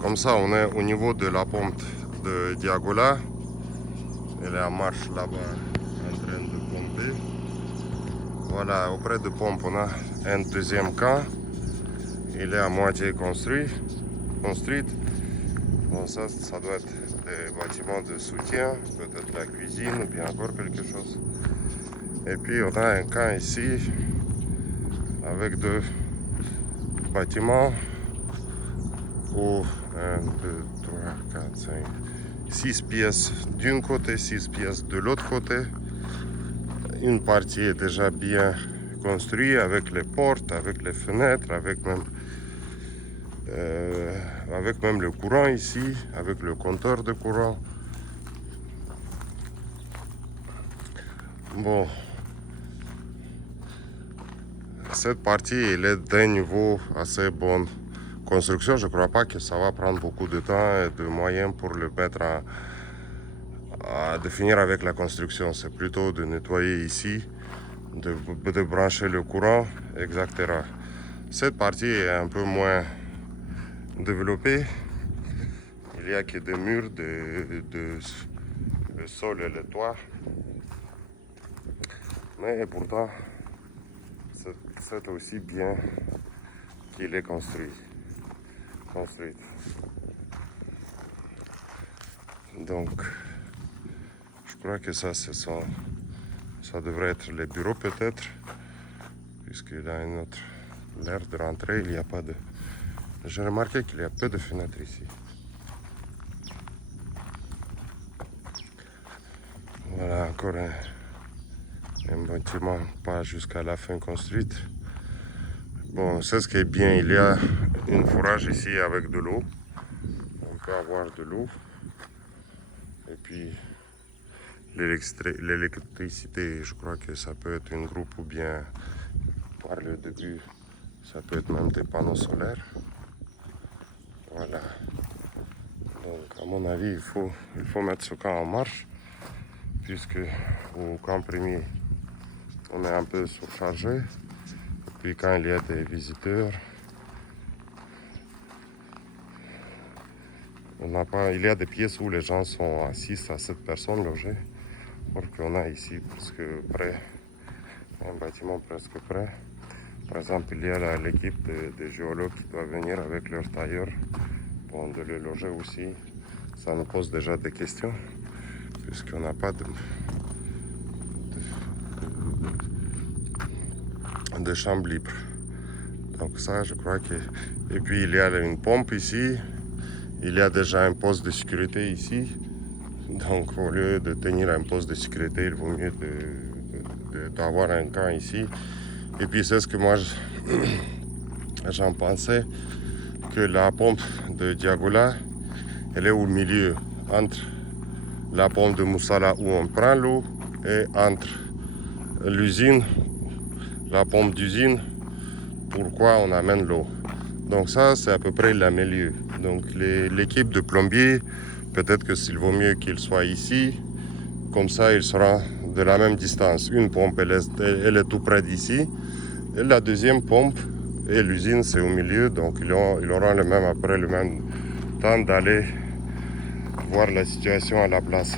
Comme ça, on est au niveau de la pompe de Diagola. Elle est en marche là-bas, en train de pomper. Voilà, auprès de pompe, on a un deuxième camp. Il est à moitié construit. Bon, ça doit être des bâtiments de soutien, peut-être la cuisine ou bien encore quelque chose. Et puis on a un camp ici avec deux bâtiments où 1, 2, 3, 4, 5, 6 pièces d'un côté, 6 pièces de l'autre côté. Une partie est déjà bien construite avec les portes, avec les fenêtres, avec même le courant ici, avec le compteur de courant. Bon, cette partie elle est d'un niveau assez bon. Construction, je ne crois pas que ça va prendre beaucoup de temps et de moyens pour le mettre de finir avec la construction. C'est plutôt de nettoyer ici, de brancher le courant, etc. Cette partie est un peu moins développée. Il n'y a que des murs, le sol et le toit. Mais pourtant, c'est aussi bien qu'il est construit. Donc, je crois que ça devrait être les bureaux peut-être, puisqu'il y a une autre l'air de rentrer, il n'y a pas de... J'ai remarqué qu'il y a peu de fenêtres ici. Voilà encore un bâtiment pas jusqu'à la fin construite. Bon, c'est ce qui est bien, il y a une forage ici avec de l'eau. On peut avoir de l'eau. Et puis l'électricité, je crois que ça peut être un groupe ou bien par le début, ça peut être même des panneaux solaires. Voilà. Donc à mon avis, il faut mettre ce camp en marche, puisque au camp premier, on est un peu surchargé. Et puis quand il y a des visiteurs, il y a des pièces où les gens sont à 6 à 7 personnes logées. Alors qu'on a ici presque près, un bâtiment presque près. Par exemple, il y a l'équipe de géologues qui doit venir avec leur tailleur pour de le loger aussi. Ça nous pose déjà des questions, puisqu'on n'a pas de chambre libre. Donc ça, je crois que... Et puis, il y a une pompe ici. Il y a déjà un poste de sécurité ici. Donc, au lieu de tenir un poste de sécurité, il vaut mieux d'avoir un camp ici. Et puis, c'est ce que moi, j'en pensais, que la pompe de Diagola, elle est au milieu, entre la pompe de Moussala où on prend l'eau et entre l'usine, la pompe d'usine, pourquoi on amène l'eau. Donc ça, c'est à peu près le milieu. Donc l'équipe de plombiers, peut-être que s'il vaut mieux qu'il soit ici, comme ça il sera de la même distance. Une pompe, elle est tout près d'ici, et la deuxième pompe et l'usine, c'est au milieu, donc il aura le même temps d'aller voir la situation à la place.